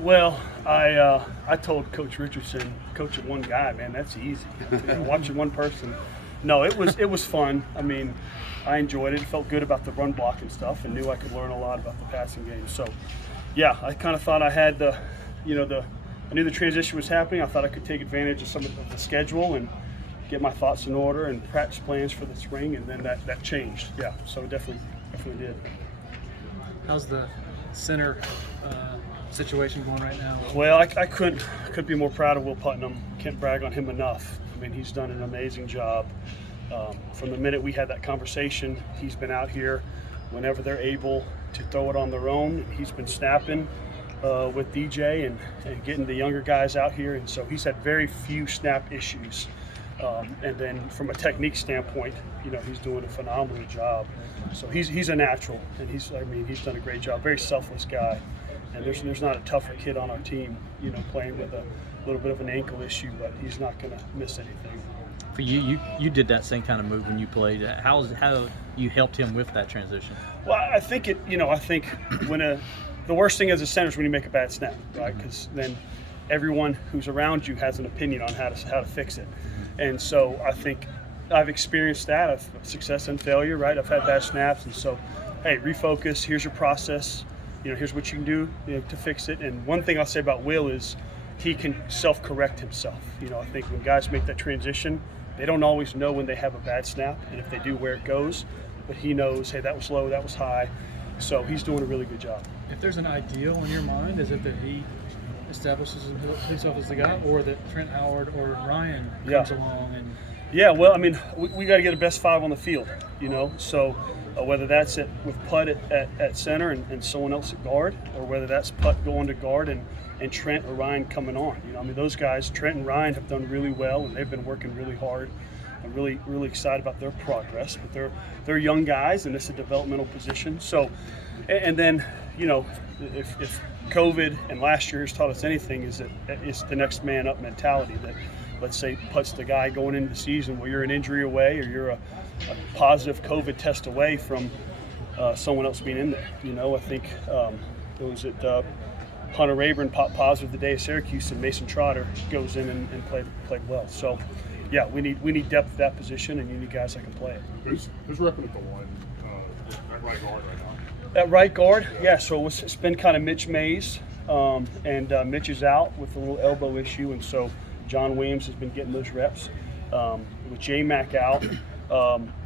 Well, I told Coach Richardson, coaching one guy, man, that's easy. Watching one person. No, it was fun. I mean, I enjoyed it. Felt good about the run block and stuff, and knew I could learn a lot about the passing game. So, yeah, I kind of thought I had I knew the transition was happening. I thought I could take advantage of some of the schedule and get my thoughts in order and practice plans for the spring, and then that changed. Yeah, so definitely did. How's the center situation going right now? Well, I couldn't be more proud of Will Putnam. Can't brag on him enough. I mean, he's done an amazing job. From the minute we had that conversation, he's been out here whenever they're able to throw it on their own. He's been snapping with DJ and getting the younger guys out here, and so he's had very few snap issues. And then from a technique standpoint, he's doing a phenomenal job. So he's a natural, and he's done a great job. Very selfless guy, and there's not a tougher kid on our team, playing with a little bit of an ankle issue, but he's not going to miss anything. For you did that same kind of move when you played. How you helped him with that transition? Well, I think when the worst thing as a center is when you make a bad snap, right? Because then everyone who's around you has an opinion on how to fix it. And so I think I've experienced that. I've success and failure, right? I've had bad snaps, and so, hey, refocus. Here's your process. Here's what you can do to fix it. And one thing I'll say about Will is he can self-correct himself. I think when guys make that transition, they don't always know when they have a bad snap, and if they do, where it goes. But he knows, hey, that was low, that was high. So he's doing a really good job. If there's an ideal in your mind, is it that he establishes himself as the guy, or that Trent Howard or Ryan comes along and? Yeah, well, I mean, we got to get a best five on the field, So whether that's with Putt at center and someone else at guard, or whether that's Putt going to guard and Trent or Ryan coming on. Those guys, Trent and Ryan, have done really well, and they've been working really hard. I'm really, really excited about their progress. But they're young guys, and it's a developmental position. So, and then, if COVID and last year has taught us anything, is that it's the next man up mentality. That, let's say, Putt's the guy going into the season where you're an injury away, or you're a positive COVID test away from someone else being in there. I think it was at Hunter Rayburn popped positive the day of Syracuse, and Mason Trotter goes in and played well. So, yeah, we need depth at that position, and you need guys that can play it. Who's repping at the line at right guard right now? At right guard, yeah. So it's been kind of Mitch Mays, and Mitch is out with a little elbow issue, and so John Williams has been getting those reps. With J-Mac out,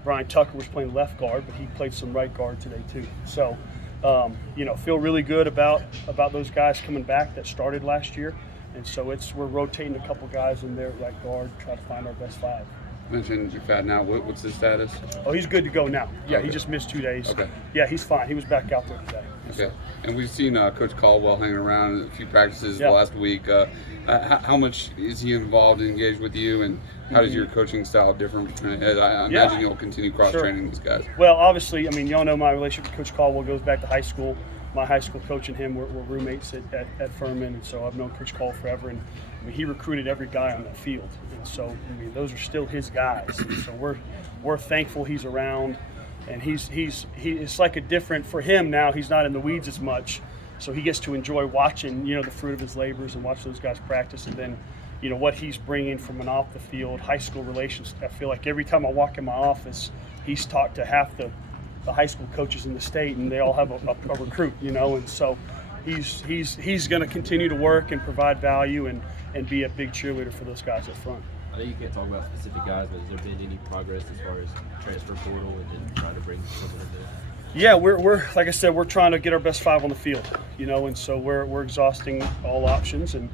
Brian Tucker was playing left guard, but he played some right guard today too. So, feel really good about those guys coming back that started last year. And so we're rotating a couple guys in there at right guard, try to find our best five. You mentioned Jafad now. What's his status? Oh, he's good to go now. Yeah, okay. He just missed 2 days. Okay. Yeah, he's fine. He was back out there today. Okay. And we've seen Coach Caldwell hanging around a few practices the last week. How much is he involved and engaged with you, and how does your coaching style differ? I imagine you'll continue cross-training these guys. Well, obviously, y'all know my relationship with Coach Caldwell goes back to high school. My high school coach and him were roommates at Furman, and so I've known Coach Caldwell forever. And he recruited every guy on that field, and so those are still his guys. And so we're thankful he's around, and it's like a different for him now. He's not in the weeds as much, so he gets to enjoy watching the fruit of his labors and watch those guys practice, and then what he's bringing from an off the field high school relations. I feel like every time I walk in my office, he's talked to half the high school coaches in the state, and they all have a recruit, and so he's going to continue to work and provide value and be a big cheerleader for those guys up front. I know you can't talk about specific guys, but has there been any progress as far as transfer portal and then trying to bring someone into that? Yeah, we're like I said, we're trying to get our best five on the field, and so we're exhausting all options, and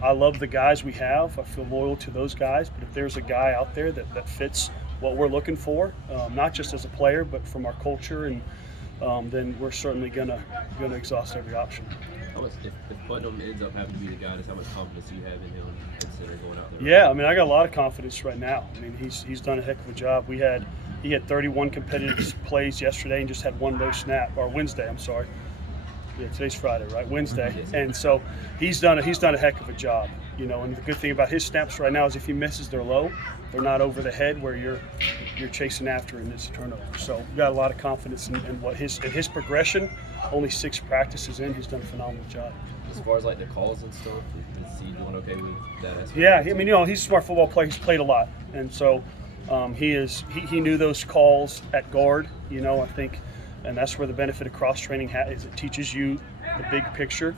I love the guys we have. I feel loyal to those guys, but if there's a guy out there that fits what we're looking for, not just as a player, but from our culture, and then we're certainly gonna exhaust every option. If Putnam ends up having to be the guy, how much confidence do you have in him at center going out there? Yeah, I got a lot of confidence right now. He's done a heck of a job. He had 31 competitive plays yesterday and just had one low snap, or Wednesday, I'm sorry. Yeah, today's Friday, right? Wednesday. And so he's done a heck of a job. you know. And the good thing about his snaps right now is if he misses, they're low. They're not over the head where you're chasing after and it's a turnover. So we've got a lot of confidence in what his progression. Only 6 practices in, he's done a phenomenal job. As far as like the calls and stuff, is he doing okay with that aspect? Yeah, I mean, you know, he's a smart football player. He's played a lot, and so he knew those calls at guard. You know, I think, and that's where the benefit of cross training is. It teaches you the big picture.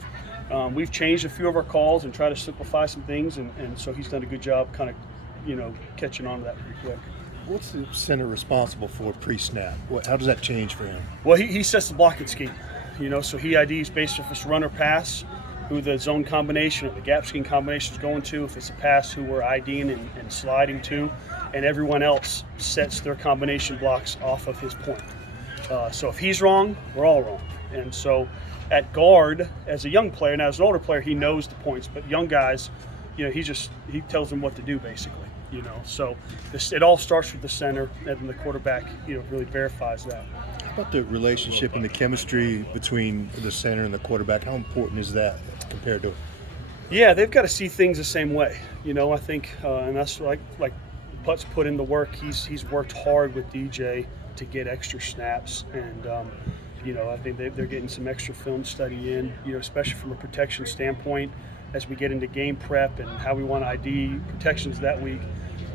We've changed a few of our calls and tried to simplify some things, and so he's done a good job, kind of, you know, catching on to that pretty quick. What's the center responsible for pre-snap? How does that change for him? Well, he sets the blocking scheme. You know, so he IDs based if it's run or pass, who the zone combination or the gap scheme combination is going to. If it's a pass, who we're IDing and sliding to, and everyone else sets their combination blocks off of his point. So if he's wrong, we're all wrong. And so at guard, as a young player, now as an older player, he knows the points, but young guys, you know, he tells them what to do basically. You know, so it all starts with the center, and then the quarterback, you know, really verifies that. How about the relationship and the chemistry between the center and the quarterback? How important is that compared to? Yeah, they've got to see things the same way. You know, I think, and that's like Putt's put in the work. He's worked hard with DJ to get extra snaps, and you know, I think they're getting some extra film study in. You know, especially from a protection standpoint, as we get into game prep and how we want to ID protections that week.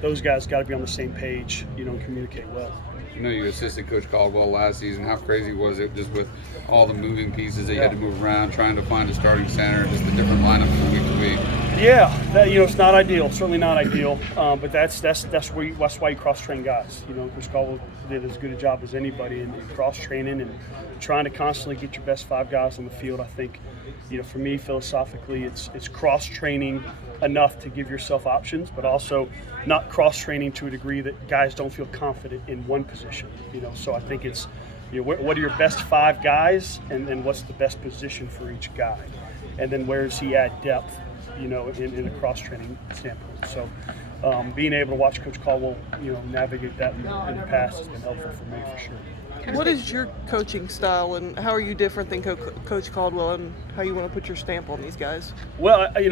Those guys got to be on the same page, you know, and communicate well. I know you assisted Coach Caldwell last season. How crazy was it just with all the moving pieces that you had to move around, trying to find a starting center, just the different lineups from week to week? Yeah, you know, it's not ideal. Certainly not ideal. But that's why you cross-train guys. You know, Coach Caldwell did as good a job as anybody in cross-training and trying to constantly get your best 5 guys on the field. I think, you know, for me, philosophically, it's cross-training enough to give yourself options, but also not cross-training to a degree that guys don't feel confident in one position. You know, so I think it's, you know, what are your best 5 guys, and then what's the best position for each guy, and then where does he add depth, you know, in a cross-training standpoint. So being able to watch Coach Caldwell, you know, navigate that in the past has been helpful for me for sure. What is your coaching style, and how are you different than Coach Caldwell, and how you want to put your stamp on these guys? Well, I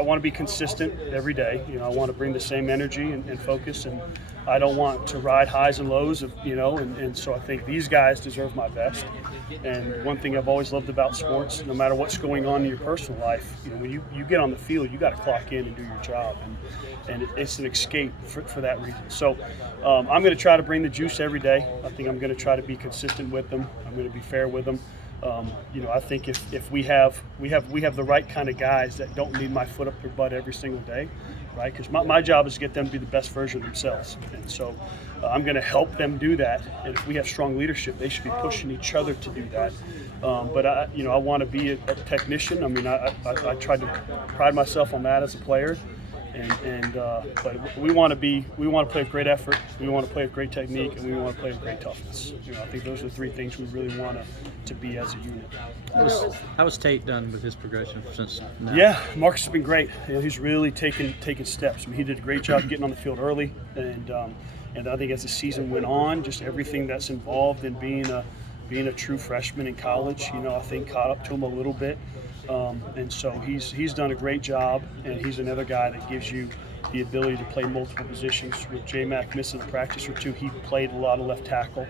want to be consistent every day. You know, I want to bring the same energy and focus, and I don't want to ride highs and lows of, you know, and so I think these guys deserve my best. And one thing I've always loved about sports, no matter what's going on in your personal life, you know, when you get on the field, you got to clock in and do your job, and it's an escape for that reason. So I'm going to try to bring the juice every day. I think I'm going to try to be consistent with them. I'm going to be fair with them. You know, I think if we have the right kind of guys that don't need my foot up their butt every single day, right? Because my job is to get them to be the best version of themselves, and so I'm going to help them do that. And if we have strong leadership, they should be pushing each other to do that. But I want to be a technician. I mean, I try to pride myself on that as a player. But we want to play with great effort, we want to play with great technique, and we want to play with great toughness. You know, I think those are the 3 things we really want to be as a unit. How was Tate done with his progression since now? Yeah, Marcus has been great. You know, he's really taken steps. I mean, he did a great job getting on the field early, and I think as the season went on, just everything that's involved in being a true freshman in college, you know, I think caught up to him a little bit. And so he's done a great job, and he's another guy that gives you the ability to play multiple positions. With J-Mac missing a practice or 2, he played a lot of left tackle,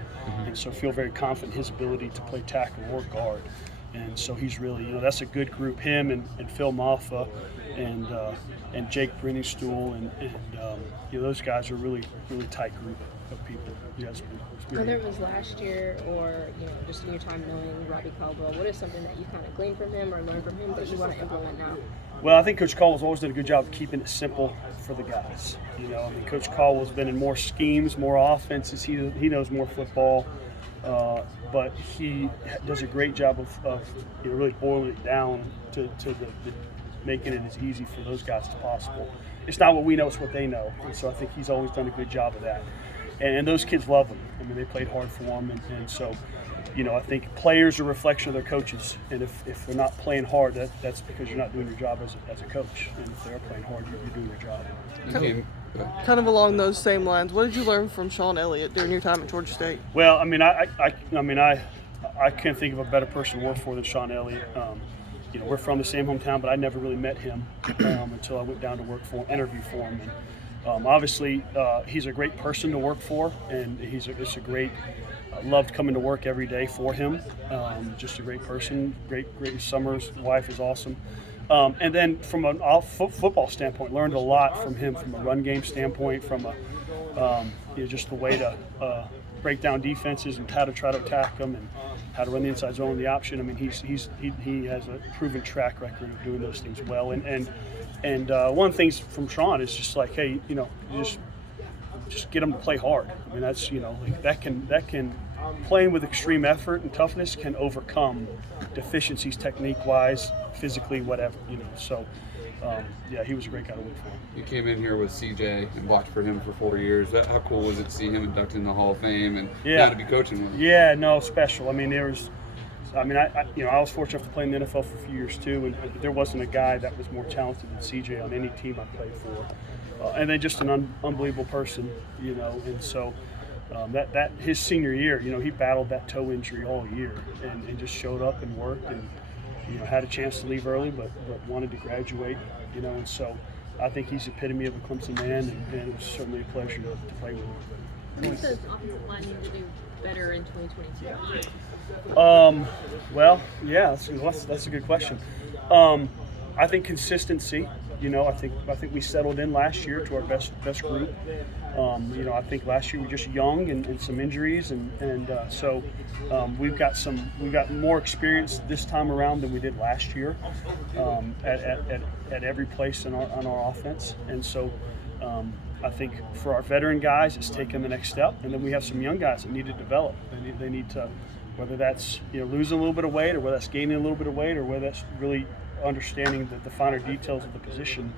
and so feel very confident in his ability to play tackle or guard. And so he's really, you know, that's a good group. Him and Phil Maffa and Jake Brenningstool and you know, those guys are really tight group of people. Yeah, it's whether it was last year or, you know, just in your time knowing Robbie Caldwell, what is something that you kind of gleaned from him or learned from him that you want to implement now? Well, I think Coach Caldwell's always done a good job of keeping it simple for the guys. You know, I mean, Coach Caldwell's been in more schemes, more offenses. He knows more football, but he does a great job of you know, really boiling it down to the making it as easy for those guys as possible. It's not what we know, it's what they know. And so I think he's always done a good job of that. And those kids love him. I mean, they played hard for him. And so, you know, I think players are a reflection of their coaches. And if they're not playing hard, that's because you're not doing your job as a coach. And if they're playing hard, you're doing your job. Kind of along those same lines, what did you learn from Sean Elliott during your time at Georgia State? Well, I mean, I can't think of a better person to work for than Sean Elliott. we're from the same hometown, but I never really met him until I went down to interview for him. And obviously, he's a great person to work for, and it's a great. Loved coming to work every day for him. Just a great person, great Summers' wife is awesome. And then from an football standpoint, learned a lot from him from a run game standpoint, from just the way to break down defenses and how to try to attack them and how to run the inside zone and the option. I mean, he has a proven track record of doing those things well. And one of the things from Sean is just like, hey, just get them to play hard. I mean, that's that can playing with extreme effort and toughness can overcome deficiencies technique-wise, physically, whatever. So he was a great guy to work for. You came in here with CJ and watched for him for 4 years. How cool was it to see him inducted in the Hall of Fame and now to be coaching with him? Yeah, no, special. I mean, I was fortunate enough to play in the NFL for a few years too, and there wasn't a guy that was more talented than CJ on any team I played for. And then just an unbelievable person, and so that his senior year, he battled that toe injury all year and just showed up and worked and, had a chance to leave early, but wanted to graduate, and so I think he's the epitome of a Clemson man, and it was certainly a pleasure to play with him. What does the offensive line need to do better in 2022? That's a good question. I think consistency. I think we settled in last year to our best group. I think last year we were just young and some injuries, so we've got more experience this time around than we did last year at every place on our offense, and so I think for our veteran guys, it's taking the next step, and then we have some young guys that need to develop. They need to, whether that's losing a little bit of weight, or whether that's gaining a little bit of weight, or whether that's really understanding the finer details of the position,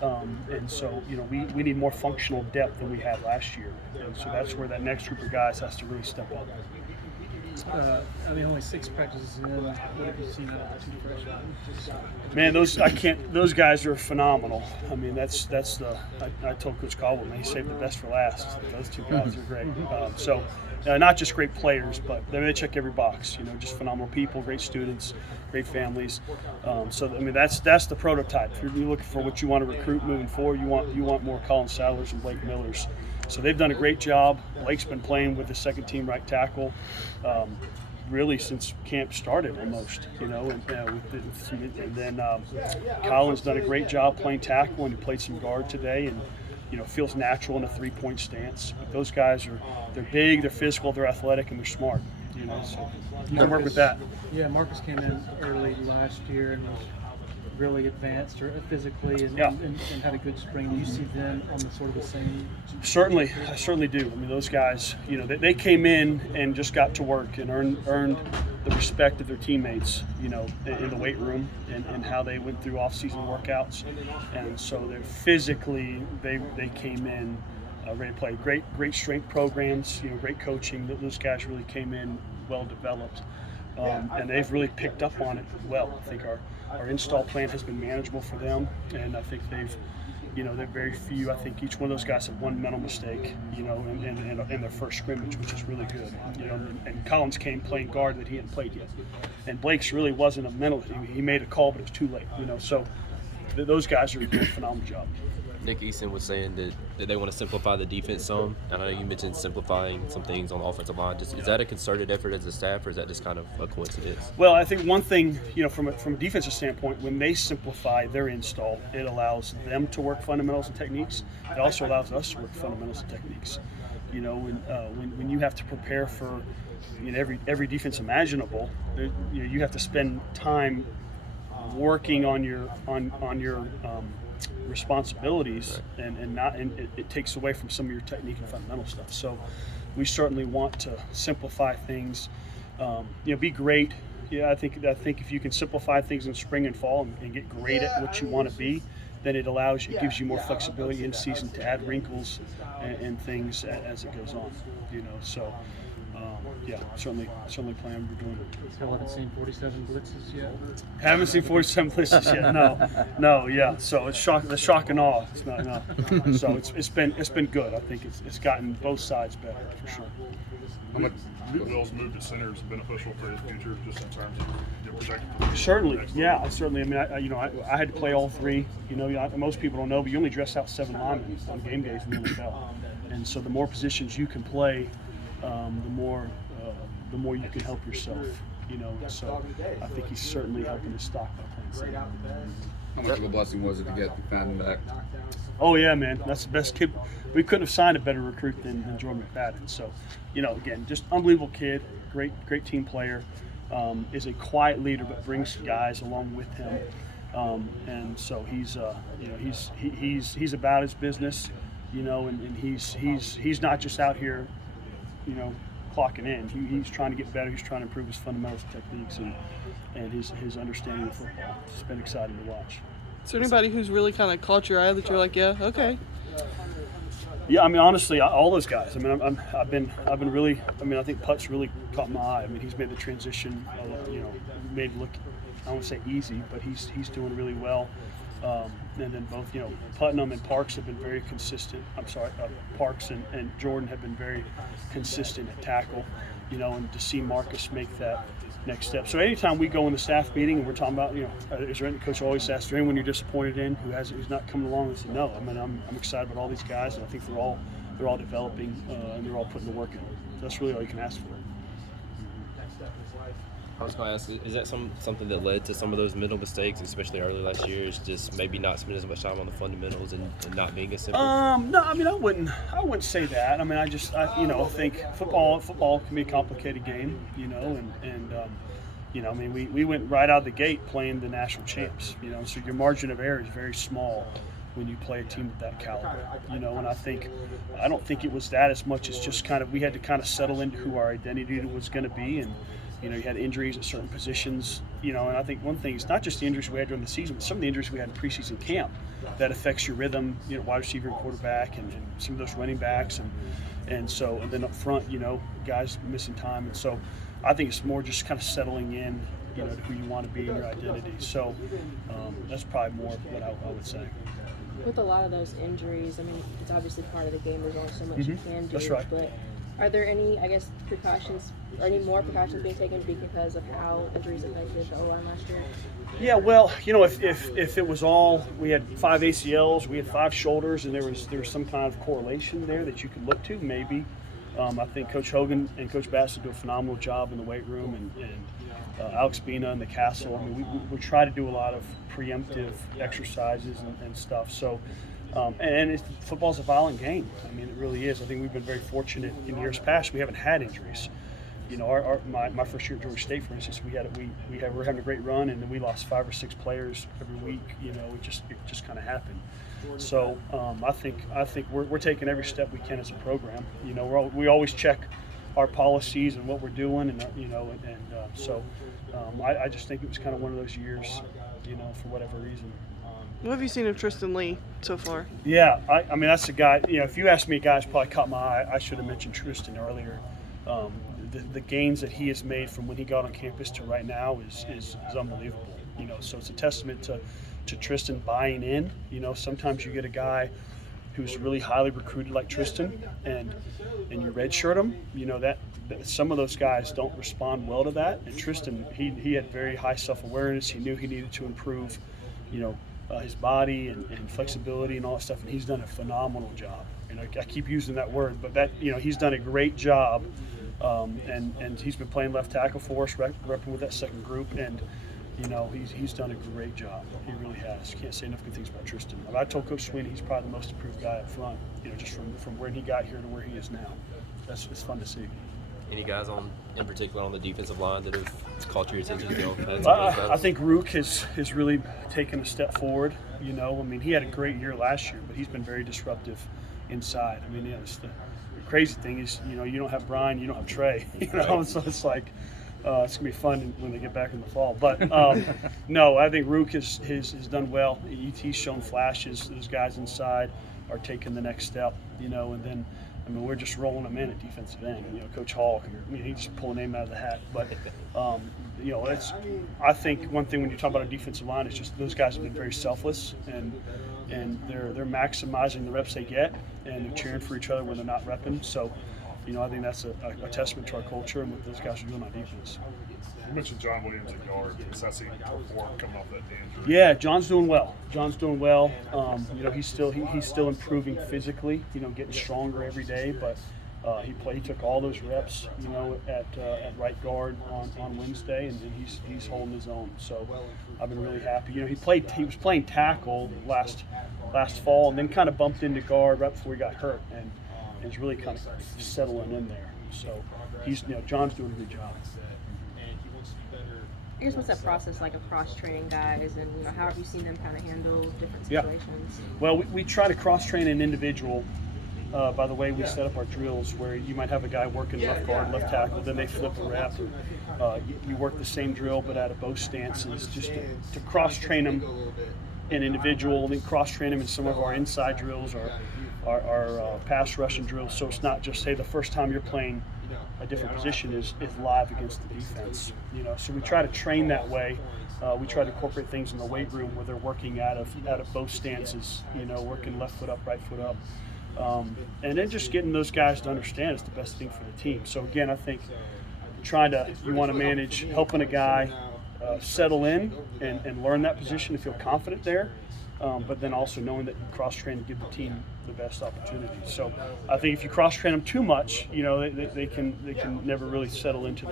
and so we need more functional depth than we had last year, and so that's where that next group of guys has to really step up. Only 6 practices in. What have you seen out of the 2 freshmen? Man, those guys are phenomenal. I mean, I told Coach Caldwell, man, he saved the best for last. Those 2 guys are great. Not just great players, but they check every box. Just phenomenal people, great students, great families. That's the prototype. If you're looking for what you want to recruit moving forward, you want more Colin Sadlers and Blake Millers. So they've done a great job. Blake's been playing with the second team right tackle, really since camp started almost. And then Colin's done a great job playing tackle, and he played some guard today, and feels natural in a 3-point stance. But those guys they're big, they're physical, they're athletic, and they're smart. So you can work with that. Yeah, Marcus came in early last year and was really advanced physically and had a good spring. Do you see them on the same? Certainly, I certainly do. I mean, those guys, they came in and just got to work and earned the respect of their teammates, in the weight room and how they went through off-season workouts, and so they're physically they came in ready to play. Great strength programs, great coaching. Those guys really came in well developed, and they've really picked up on it well. I think our install plan has been manageable for them, and I think they're very few. I think each one of those guys had one mental mistake, in their first scrimmage, which is really good. And Collins came playing guard that he hadn't played yet, and Blake's really wasn't a mental. He made a call, but it was too late. So those guys are doing a phenomenal job. Nick Eason was saying that they want to simplify the defense some. And I know you mentioned simplifying some things on the offensive line. Is that a concerted effort as a staff, or is that just kind of a coincidence? Well, I think one thing, from a defensive standpoint, when they simplify their install, it allows them to work fundamentals and techniques. It also allows us to work fundamentals and techniques. When you have to prepare for every defense imaginable, you have to spend time working on your responsibilities, and it takes away from some of your technique and fundamental stuff. So we certainly want to simplify things, be great. I think if you can simplify things in spring and fall and get great at what you want to be, then it gives you more flexibility in season to add wrinkles and things as it goes on. So certainly plan we're doing it. Still haven't seen 47 blitzes yet. Haven't seen 47 blitzes yet. No, yeah. So it's the shock and awe. It's not no. So it's been good. I think it's gotten both sides better for sure. How much Will's move to center is beneficial for his future, just in terms of projected position? Certainly, yeah, certainly. I mean, I had to play all three. Most people don't know, but you only dress out 7 linemen on game days in the NFL, and so the more positions you can play, the more you can help yourself. So I think he's certainly helping his stock by playing center. How much of a blessing was it to get McFadden back? Oh yeah, man, that's the best kid. We couldn't have signed a better recruit than Jordan McFadden. So, again, just unbelievable kid, great team player. Is a quiet leader, but brings guys along with him, and so he's about his business, and he's not just out here, clocking in. He's trying to get better. He's trying to improve his fundamentals and techniques and his understanding of football. It's been exciting to watch. Is there anybody who's really kind of caught your eye that you're like, yeah, okay? Yeah, I mean, honestly, all those guys. I mean, I've been really. I mean, I think Putt's really caught my eye. I mean, he's made the transition. Made it look, I won't say easy, but he's doing really well. And then both, Putnam and Parks have been very consistent. Parks and Jordan have been very consistent at tackle. And to see Marcus make that next step. So anytime we go in the staff meeting and we're talking about, is there any coach always asks, is there anyone you're disappointed in who's not coming along? I said, no. I mean, I'm excited about all these guys, and I think they're all developing and they're all putting the work in. That's really all you can ask for. I was going to ask, is that something that led to some of those mental mistakes, especially early last year, is just maybe not spending as much time on the fundamentals and not being as simple? No, I mean, I wouldn't say that. I mean, I think football can be a complicated game, I mean, we went right out of the gate playing the national champs, so your margin of error is very small when you play a team of that caliber, and I don't think it was that as much as just we had to settle into who our identity was going to be, and you had injuries at certain positions, and I think one thing is not just the injuries we had during the season, but some of the injuries we had in preseason camp that affects your rhythm, wide receiver and quarterback, and some of those running backs, and then up front, guys missing time, and so I think it's more just settling in, to who you want to be in your identity. So that's probably more what I would say. With a lot of those injuries, I mean, it's obviously part of the game. There's only so much you can do. That's right. But are there any, precautions, or any more precautions being taken because of how injuries affected the O-line last year? Yeah, well, if it was all, we had 5 ACLs, we had 5 shoulders, and there was some kind of correlation there that you could look to, maybe. I think Coach Hogan and Coach Bassett do a phenomenal job in the weight room, and Alex Bina in the castle. I mean, we try to do a lot of preemptive exercises and stuff. So, football's a violent game. I mean, it really is. I think we've been very fortunate in years past. We haven't had injuries. My first year at Georgia State, for instance, we were having a great run, and then we lost 5 or 6 players every week. It just kind of happened. So I think we're taking every step we can as a program. We always check our policies and what we're doing, and so I just think it was kind of one of those years, for whatever reason. What have you seen of Tristan Lee so far? Yeah, I mean, that's a guy. If you asked me a guy who's probably caught my eye, I should have mentioned Tristan earlier. The gains that he has made from when he got on campus to right now is unbelievable. So it's a testament to Tristan buying in. Sometimes you get a guy who's really highly recruited like Tristan, and you redshirt him. That some of those guys don't respond well to that. And Tristan, he had very high self-awareness. He knew he needed to improve, his body and flexibility and all that stuff. And he's done a phenomenal job. And I keep using that word, but that he's done a great job. And he's been playing left tackle for us, repping with that second group, and he's done a great job. He really has. Can't say enough good things about Tristan. I told Coach Sweeney he's probably the most improved guy up front. Just from where he got here to where he is now. It's fun to see. Any guys in particular on the defensive line that have caught your attention? I think Rook has really taken a step forward. I mean, he had a great year last year, but he's been very disruptive inside. I mean, the crazy thing is, you don't have Brian, you don't have Trey. So it's like it's gonna be fun when they get back in the fall. But no, I think Rook has done well. ET's shown flashes. Those guys inside are taking the next step. And then we're just rolling them in at defensive end. Coach Hall, he just pull a name out of the hat. But I think one thing when you talk about a defensive line is just those guys have been very selfless, and they're maximizing the reps they get, and they're cheering for each other when they're not repping. So I think that's a testament to our culture and what those guys are doing on defense. You mentioned John Williams at guard. Assessing perform coming off that knee injury. Yeah, John's doing well. He's still improving physically. Getting stronger every day. But he took all those reps. At right guard on Wednesday, and he's holding his own. So I've been really happy. He was playing tackle last fall, and then kind of bumped into guard right before he got hurt, and is really kind of settling in there. So John's doing a good job. I guess what's that process like of cross-training guys, and how have you seen them kind of handle different situations? Well, we try to cross-train an individual by the way we set up our drills, where you might have a guy working left guard, left tackle, then they flip a rep. You work the same drill but out of both stances, just to cross-train them an individual, and then cross-train them in some of our inside drills, our pass rushing drills. So it's not just, say, the first time you're playing a different position is live against the defense. So we try to train that way. We try to incorporate things in the weight room where they're working out of both stances. Working left foot up, right foot up, and then just getting those guys to understand it's the best thing for the team. So again, I think you want to manage helping a guy settle in and learn that position and feel confident there, but then also knowing that you cross-train to give the team the best opportunity. So I think if you cross-train them too much, they can never really settle into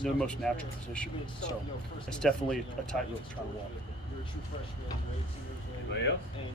their most natural position. So it's definitely a tightrope trying to walk. Anybody else?